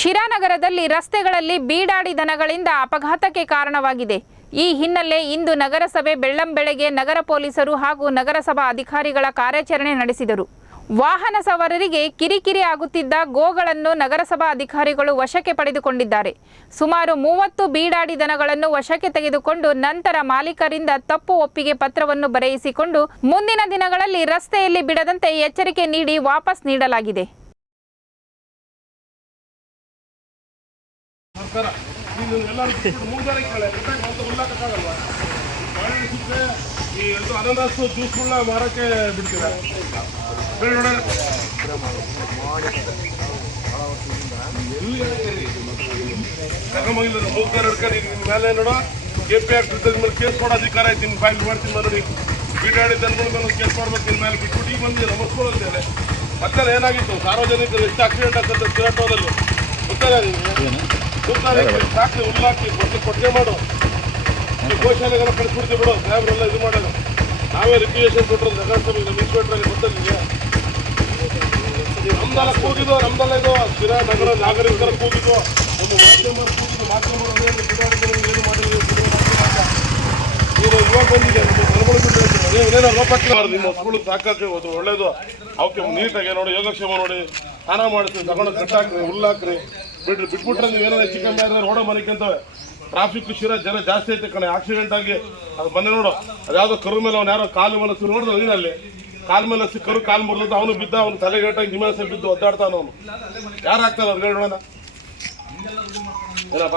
ಶಿರಾನಗರದಲ್ಲಿ ರಸ್ತೆಗಳಲ್ಲಿ ಬೀಡಾಡಿ ದನಗಳಿಂದ ಅಪಘಾತಕ್ಕೆ ಕಾರಣವಾಗಿದೆ. ಈ ಹಿನ್ನೆಲೆ ಇಂದು ನಗರಸಭೆ ಬೆಳ್ಳಂಬೆಳಗ್ಗೆ ನಗರ ಪೊಲೀಸರು ಹಾಗೂ ನಗರಸಭಾ ಅಧಿಕಾರಿಗಳ ಕಾರ್ಯಾಚರಣೆ ನಡೆಸಿದರು. ವಾಹನ ಸವಾರರಿಗೆ ಕಿರಿಕಿರಿ ಆಗುತ್ತಿದ್ದ ಗೋಗಳನ್ನು ನಗರಸಭಾ ಅಧಿಕಾರಿಗಳು ವಶಕ್ಕೆ ಪಡೆದುಕೊಂಡಿದ್ದಾರೆ. ಸುಮಾರು 30 ಬೀಡಾಡಿ ದನಗಳನ್ನು ವಶಕ್ಕೆ ತೆಗೆದುಕೊಂಡು ನಂತರ ಮಾಲೀಕರಿಂದ ತಪ್ಪು ಒಪ್ಪಿಗೆ ಪತ್ರವನ್ನು ಬರೆಯಿಸಿಕೊಂಡು ಮುಂದಿನ ದಿನಗಳಲ್ಲಿ ರಸ್ತೆಯಲ್ಲಿ ಬಿಡದಂತೆ ಎಚ್ಚರಿಕೆ ನೀಡಿ ವಾಪಸ್ ನೀಡಲಾಗಿದೆ. ಅನನಾಸು ಜ್ಯೂಸ್ಗಳನ್ನ ಮಾರಕ್ಕೆ ಬಿಡ್ತೀರಾ? ಮೇಲೆ ನೋಡೋ ಕೆಪಿ ಆಕ್ಟ್ ಮೇಲೆ ಕೇಸ್ ಮಾಡೋ ಅಧಿಕಾರ ಐತಿ. ನಿನ್ನ ಫೈಲ್ ಮಾಡ್ತೀನಿ ನೋಡಿ. ಬೀಡಾಡಿ ದನಗಳ ಮೇಲೆ ಕೇಸ್ ಮಾಡ್ಬೇಕು. ನಿನ್ನ ಮೇಲೆ ಬಿಟ್ಬಿಟ್ಟು ಈಗ ಬಂದು ನಮಸ್ಕೊಳ್ಳುತ್ತೇನೆ. ಮತ್ತೆ ಏನಾಗಿತ್ತು? ಸಾರ್ವಜನಿಕರು ಎಷ್ಟು ಆಕ್ಸಿಡೆಂಟ್ ಆಗ್ತದೆ ಚಿರಾಟೋದಲ್ಲಿ ಗೊತ್ತಲ್ಲ ನಿಮಗೆ? ಗೊತ್ತಾರೆ ಸಾಕು ಹುಲ್ಲಾಕಿ ಕೊಟ್ಟಿಗೆ ಮಾಡು. ಗೋಶಾಲೆಗೆಲ್ಲ ಕಳಿಸ್ಬಿಡ್ತೀವಿ ಬಿಡು. ಸಾಹೇಬ್ರೆಲ್ಲ ಇದು ಮಾಡೋದು. ನಾವೇ ರಿಕ್ರಿಯೇಷನ್ ಕೊಟ್ಟರು ನಗರಸಭೆ ಇನ್ಸ್ಪೆಕ್ಟ್ರಾಗಿ ಗೊತ್ತಲ್ಲ ನಿಮಗೆ. ನಮ್ದೆಲ್ಲ ಕೂಗಿದ್ದು ನಮ್ದೆಲ್ಲ ಇದು ಶಿರಾ ನಗರ ನಾಗರಿಕರ ಕೂಗಿದ್ದು ಒಂದು ಮಾಧ್ಯಮರು ಕೂಗಿದ್ದು ಮಾಧ್ಯಮರು ಏನು ಮಾಡಿದ್ರು ಇವಾಗ ಬಂದಿದೆ. ಏನೇನೋ ರೋಪ ಹಾಕಿಲ್ಲ. ನಿಮ್ಮ ಹೊಸಗಳು ಸಾಕಾಕಿ ಒಳ್ಳೇದು. ಅವಕ್ಕೆ ನೀಟಾಗಿ ನೋಡಿ ಯೋಗಕ್ಷೇಮ ನೋಡಿ ಸ್ನಾನ ಮಾಡಿಸಿ ತಗೊಂಡು ಕಟ್ಟಾಕ್ರಿ ಹುಲ್ಲಾಕ್ರಿ ಬಿಟ್ಬಿಟ್ರೆ ನೀವು ಏನಾದ್ರು ಹೆಚ್ಚು ಕಮ್ಮಿ ಆದ್ರೆ ರೋಡ ಮನೆಕಂತವೆ. ಟ್ರಾಫಿಕ್ ಶಿರಾ ಜನ ಜಾಸ್ತಿ ಐತೆ ಕಣೆ. ಆಕ್ಸಿಡೆಂಟ್ ಆಗಿ ಅದು ಮೊನ್ನೆ ನೋಡು ಅದ್ಯಾವುದೋ ಕರು ಮೇಲೆ ಅವ್ನು ಯಾರೋ ಕಾಲು ಮೇಲೆ ನೋಡಿದ್ರು ನೀನಲ್ಲಿ ಕಾಲು ಮೇಲೆ ಕರು ಕಾಲು ಮುರಿದ ಅವನು ಬಿದ್ದ. ಅವನು ತಲೆಗೇಟಾಗಿ ನಿಮೇಸ ಬಿದ್ದು ಒದ್ದಾಡ್ತಾನ. ಅವನು ಯಾರು ಆಗ್ತಾನೆ ಅವ್ರು ಹೇಳೋಣ ಏನಪ್ಪ.